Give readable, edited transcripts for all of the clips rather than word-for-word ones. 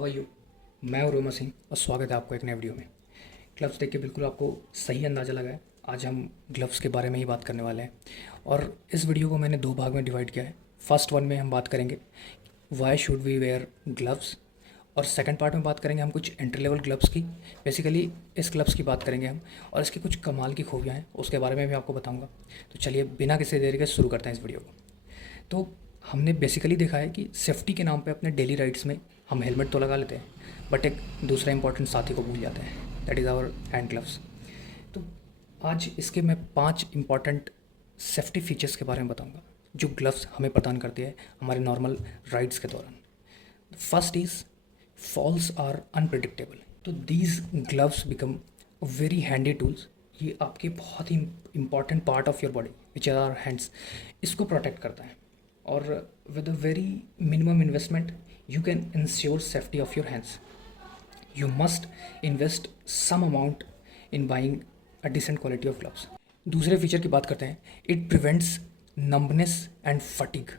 How are you. मैं हूं रोमा सिंह और स्वागत है आपको एक नए वीडियो में। ग्लव्स देख के बिल्कुल आपको सही अंदाज़ा लगा है। आज हम ग्लव्स के बारे में ही बात करने वाले हैं और इस वीडियो को मैंने दो भाग में डिवाइड किया है। फर्स्ट वन में हम बात करेंगे why should we wear gloves, और सेकंड पार्ट में बात करेंगे हम कुछ एंट्री लेवल ग्लव्स की। बेसिकली इस ग्लव्स की बात करेंगे हम और इसकी कुछ कमाल की खूबियाँ हैं, उसके बारे में भी आपको बताऊँगा। तो चलिए बिना किसी देरी के शुरू करते हैं इस वीडियो को। तो हमने बेसिकली देखा है कि सेफ्टी के नाम पे अपने डेली राइड्स में हम हेलमेट तो लगा लेते हैं, बट एक दूसरा इंपॉर्टेंट साथी को भूल जाते हैं, that is our hand gloves. तो आज इसके मैं 5 इंपॉर्टेंट सेफ्टी फीचर्स के बारे में बताऊंगा जो ग्लव्स हमें प्रदान करती है हमारे नॉर्मल राइड्स के दौरान। First is falls are unpredictable. तो these gloves become very handy tools. ये आपके बहुत ही important part of your body which are our hands, इसको प्रोटेक्ट करता है और with a very minimum investment you can ensure safety of your hands. You must invest some amount in buying a decent quality of gloves. दूसरे feature की बात करते हैं, it prevents numbness and fatigue.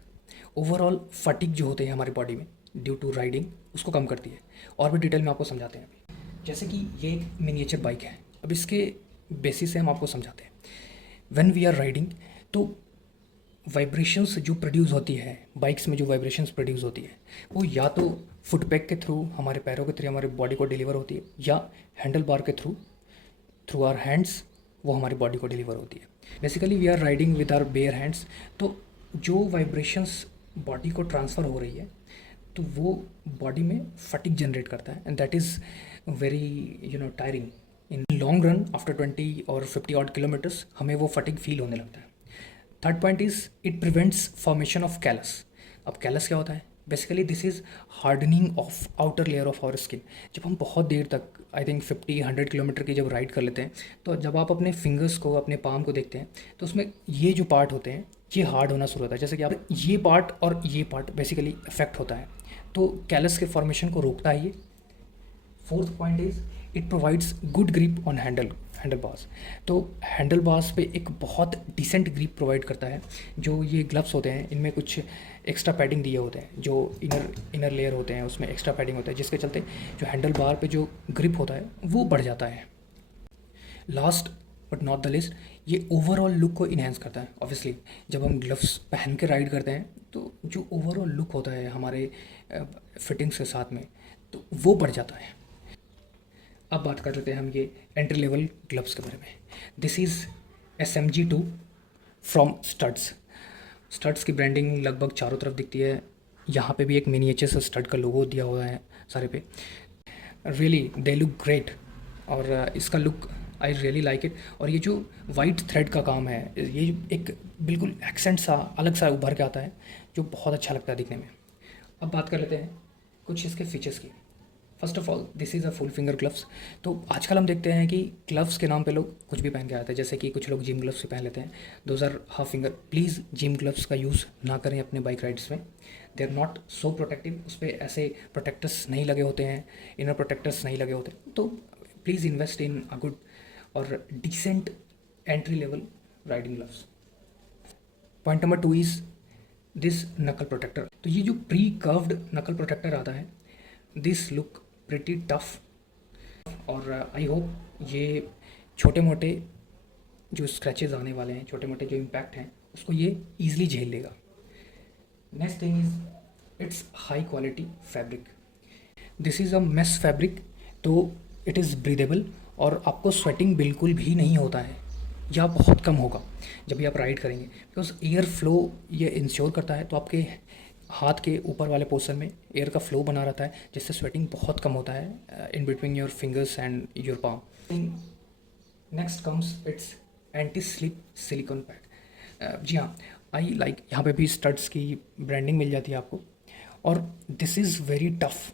Overall fatigue जो होते हैं हमारी body में ड्यू टू राइडिंग, उसको कम करती है। और भी डिटेल में आपको समझाते हैं अभी। जैसे कि ये एक मिनिएचर बाइक है, अब इसके बेसिस से हम आपको समझाते हैं। व्हेन वी आर राइडिंग, तो वाइब्रेशंस जो प्रोड्यूस होती है बाइक्स में, जो वाइब्रेशंस प्रोड्यूस होती है वो या तो फुटपैक के थ्रू, हमारे पैरों के थ्रू हमारे बॉडी को डिलीवर होती है, या हैंडल बार के थ्रू थ्रू आवर हैंड्स वो हमारी बॉडी को डिलीवर होती है। Basically we are riding with our bare hands, तो जो वाइब्रेशंस बॉडी को ट्रांसफ़र हो रही है तो वो बॉडी में फटिक जनरेट करता है, and that is very tiring in long run. After 20 और 50 ऑड किलोमीटर्स हमें वो फटिक फील होने लगता है। Third point is it prevents formation of callus. अब कैलस क्या होता है? Basically this is hardening of outer layer of our skin. जब हम बहुत देर तक, आई थिंक 50-100 किलोमीटर की जब राइड कर लेते हैं, तो जब आप अपने फिंगर्स को, अपने पाम को देखते हैं, तो उसमें ये जो पार्ट होते हैं ये हार्ड होना शुरू होता है। जैसे कि आप ये पार्ट और ये पार्ट बेसिकली इफेक्ट होता है, तो कैलस के फॉर्मेशन को रोकता है ये। Fourth point is it provides good grip on handle bars. तो हैंडल बार्स पे एक बहुत डिसेंट ग्रिप प्रोवाइड करता है। जो ये ग्लव्स होते हैं इनमें कुछ एक्स्ट्रा पैडिंग दिए होते हैं, जो इनर लेयर होते हैं उसमें एक्स्ट्रा पैडिंग होता है, जिसके चलते जो हैंडल बार पे जो ग्रिप होता है वो बढ़ जाता है। Last but not the list, ये ओवरऑल लुक को इन्हेंस करता है। ऑब्वियसली जब हम ग्लव्स पहन के राइड करते हैं तो जो ओवरऑल लुक होता है हमारे फिटिंग्स के साथ में, तो वो बढ़ जाता है। अब बात कर लेते हैं हम ये एंट्री लेवल ग्लव्स के बारे में। This is SMG2 from studs. Studs की ब्रांडिंग लगभग चारों तरफ दिखती है। यहाँ पे भी एक मिनिएचर से स्टड का लोगो दिया हुआ है सारे पे। रियली दे लुक ग्रेट, और इसका look I really like it. और ये जो वाइट थ्रेड का काम है, ये एक बिल्कुल एक्सेंट सा अलग सा उभर के आता है, जो बहुत अच्छा लगता है दिखने में। अब बात कर लेते हैं कुछ इसके फीचर्स की। First of all this is a full finger gloves. तो आजकल हम देखते हैं कि ग्लव्स के नाम पे लोग कुछ भी पहन के आते हैं, जैसे कि कुछ लोग जिम ग्लव्स भी पहन लेते हैं। Those are half finger. Please gym gloves का यूज़ ना करें अपने बाइक राइड्स में, they are not so protective. उस पर ऐसे प्रोटेक्टर्स नहीं लगे होते हैं, इनर प्रोटेक्टर्स नहीं लगे होते। तो please invest in a good और decent entry level riding gloves. Point number 2 is this knuckle protector. तो ये जो प्री कर्व्ड नकल प्रोटेक्टर आता है, दिस लुक प्रिटी टफ, और आई होप ये छोटे मोटे जो स्क्रैचेस आने वाले हैं, छोटे मोटे जो इम्पैक्ट हैं, उसको ये ईजिली झेल लेगा। Next thing is it's high quality fabric. This is a mesh fabric, तो इट इज़ ब्रीदेबल और आपको स्वेटिंग बिल्कुल भी नहीं होता है, या बहुत कम होगा जब भी आप राइड करेंगे, बिकॉज एयर फ्लो ये इंश्योर करता है। तो आपके हाथ के ऊपर वाले पोर्शन में एयर का फ्लो बना रहता है, जिससे स्वेटिंग बहुत कम होता है in between your fingers and your palm. Next comes its anti slip silicone pad. जी हाँ, आई लाइक यहाँ पे भी स्टड्स की ब्रांडिंग मिल जाती है आपको, और this is very tough,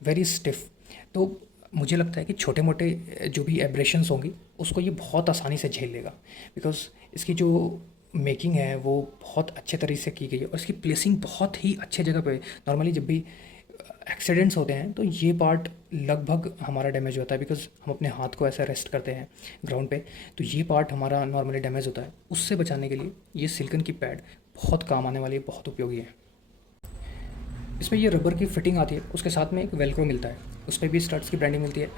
very stiff. तो मुझे लगता है कि छोटे मोटे जो भी एब्रेशंस होंगी उसको ये बहुत आसानी से झेल लेगा, बिकॉज इसकी जो मेकिंग है वो बहुत अच्छे तरीके से की गई है और इसकी प्लेसिंग बहुत ही अच्छे जगह पे। नॉर्मली जब भी एक्सीडेंट्स होते हैं तो ये पार्ट लगभग हमारा डैमेज होता है, बिकॉज हम अपने हाथ को ऐसा रेस्ट करते हैं ग्राउंड पे, तो ये पार्ट हमारा नॉर्मली डैमेज होता है। उससे बचाने के लिए ये सिलिकॉन की पैड बहुत काम आने वाली है, बहुत उपयोगी है। इसमें ये रबर की फिटिंग आती है, उसके साथ में एक वेलक्रो मिलता है, उस पर भी स्टड्स की ब्रांडिंग मिलती है।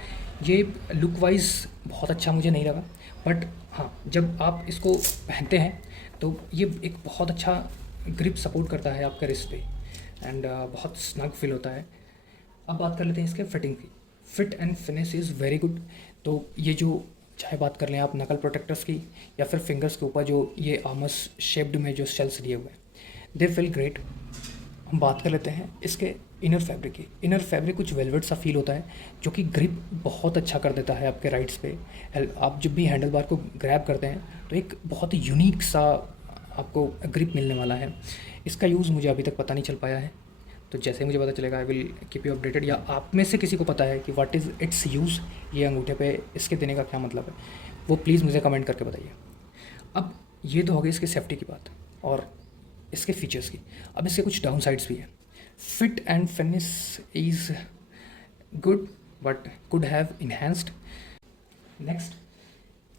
ये लुक वाइज बहुत अच्छा मुझे नहीं लगा, बट हाँ जब आप इसको पहनते हैं तो ये एक बहुत अच्छा ग्रिप सपोर्ट करता है आपके रिस्ट पे, एंड बहुत स्नग फील होता है। अब बात कर लेते हैं इसके फिटिंग की। Fit and finish is very good. तो ये जो चाहे बात कर लें आप नकल प्रोटेक्टर्स की या फिर फिंगर्स के ऊपर जो ये आमस शेप्ड में जो शेल्स दिए हुए हैं, दे फील ग्रेट। हम बात कर लेते हैं इसके इनर फैब्रिक की। इनर फैब्रिक कुछ वेलवेट सा फील होता है जो कि ग्रिप बहुत अच्छा कर देता है आपके राइड्स पे। आप जब भी हैंडल बार को ग्रैब करते हैं तो एक बहुत ही यूनिक सा आपको ग्रिप मिलने वाला है। इसका यूज़ मुझे अभी तक पता नहीं चल पाया है, तो जैसे ही मुझे पता चलेगा I will keep you updated. या आप में से किसी को पता है कि व्हाट इज़ इट्स यूज़, ये अंगूठे पे इसके देने का क्या मतलब है, वो प्लीज़ मुझे कमेंट करके बताइए। अब ये तो हो गई इसकी सेफ्टी की बात और इसके फीचर्स की। अब इसके कुछ डाउन साइड्स भी हैं। Fit and finish is good but could have enhanced. Next,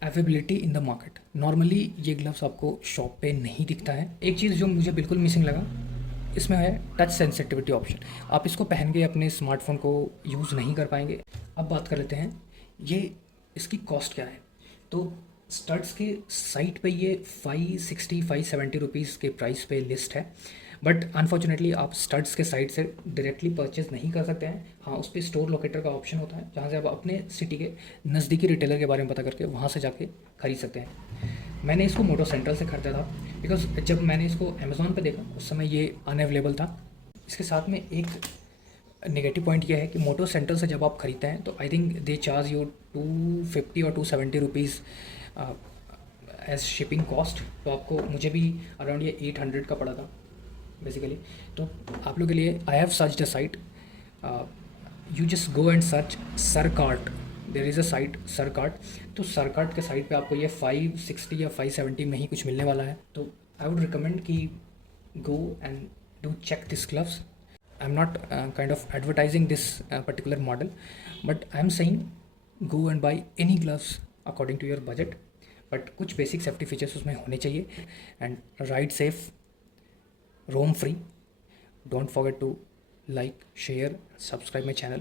availability in the market. Normally ये ग्लव्स आपको शॉप पे नहीं दिखता है। एक चीज़ जो मुझे बिल्कुल मिसिंग लगा इसमें है टच सेंसिटिविटी ऑप्शन। आप इसको पहन के अपने स्मार्टफोन को यूज़ नहीं कर पाएंगे। अब बात कर लेते हैं ये इसकी कॉस्ट क्या है। तो स्टड्स के साइट पे ये 560-570 रुपीज़ के प्राइस पे लिस्ट है, बट अनफॉर्चुनेटली आप स्टड्स के साइट से डायरेक्टली परचेज नहीं कर सकते हैं। हाँ, उस पर स्टोर लोकेटर का ऑप्शन होता है जहाँ से आप अपने सिटी के नज़दीकी रिटेलर के बारे में पता करके वहाँ से जाके खरीद सकते हैं। मैंने इसको मोटो सेंट्रल से खरीदा था, बिकॉज जब मैंने इसको अमेज़ॉन पे देखा उस समय ये अनअवेलेबल था। इसके साथ में एक नेगेटिव पॉइंट यह है कि मोटो सेंट्रल से जब आप खरीदते हैं तो I think they charge you 250 और 270 रुपीज़ एज शिपिंग कॉस्ट। तो आपको मुझे भी अराउंड ये 800 का पड़ा था बेसिकली। तो आप लोग के लिए I have searched a site, you just go and search Sarkart. There is a site Sarkart. तो सरकार्ट के साइट पे आपको ये 560 या 570 में ही कुछ मिलने वाला है। तो आई वुड रिकमेंड कि go and do check this gloves. I am not kind of advertising this particular model, but I am saying go and buy any gloves according to your budget, but कुछ basic safety features उसमें होने चाहिए। And ride safe, roam free. Don't forget to like, share, subscribe my channel.